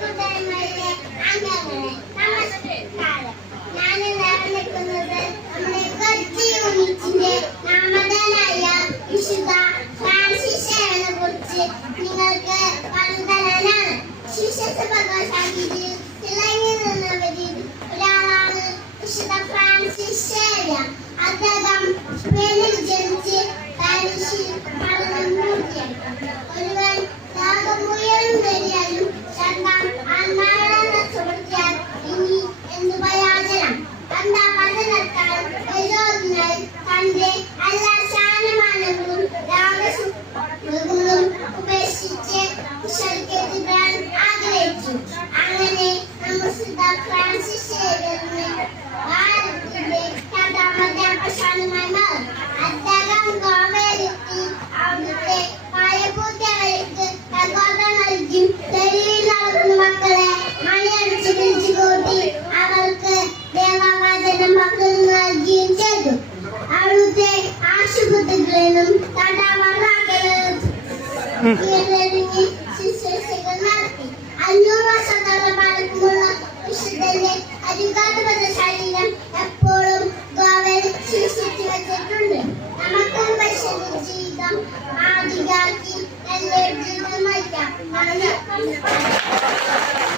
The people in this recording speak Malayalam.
പുതുതലമുറയിലെ അംഗങ്ങളെ നമസ്കാരം. ഞാനിന്ന് നിൽക്കുന്നത് നമ്മുടെ കൊച്ചി യൂണിറ്റിന്റെ നാമധേയനായ വിശുദ്ധ ഫ്രാൻസിസിനെ കുറിച്ച് നിങ്ങൾക്ക് പറഞ്ഞു തരാനാണ്. ശിഷ്യസഭ സാഹിത്യത്തിൽ തിളങ്ങി നിന്നവരിൽ ഒരാളാണ് വിശുദ്ധ ഫ്രാൻസിസ് സേവ്യർ. അദ്ദേഹം സ്പെയിനിൽ ജനിച്ച് പാരീസിൽ പഠനം പൂർത്തിയാക്കി. ഒരുവൻ ലോകം മുഴുവൻ വരിയാലും സ്വന്തം ആത്മാവിനെ നഷ്ടപ്പെടുത്തിയാൽ ഇനി എന്തു പ്രയോജനം? രണ്ടാം വചനത്താൽ പ്രചോദനായി തന്റെ എല്ലാ സ്ഥാനമാനങ്ങളും രാഗസുഖങ്ങളും ഉപേക്ഷിച്ച് ഈശ്വരക്കെതിരാൻ ആഗ്രഹിച്ചു. അങ്ങനെ വിശുദ്ധ ഫ്രാൻസിസ് സേവ്യറിന് ഭാരതത്തിന്റെ രണ്ടാമത്തെ അവസാനമായി മാറി. അദ്ദേഹം ഗോവയിലെത്തി അവിടുത്തെ പ്രായപൂർത്തിയായവർക്ക് പ്രചോദനം നൽകി. തെരുവിൽ നടക്കുന്ന മക്കളെ മണിയടിച്ച് വിളിച്ചു കൂട്ടി അവർക്ക് ദേവവചനം പകർന്നു നൽകുകയും ചെയ്തു. അവിടുത്തെ ആശുപത്രികളിലും തടവറകളിലും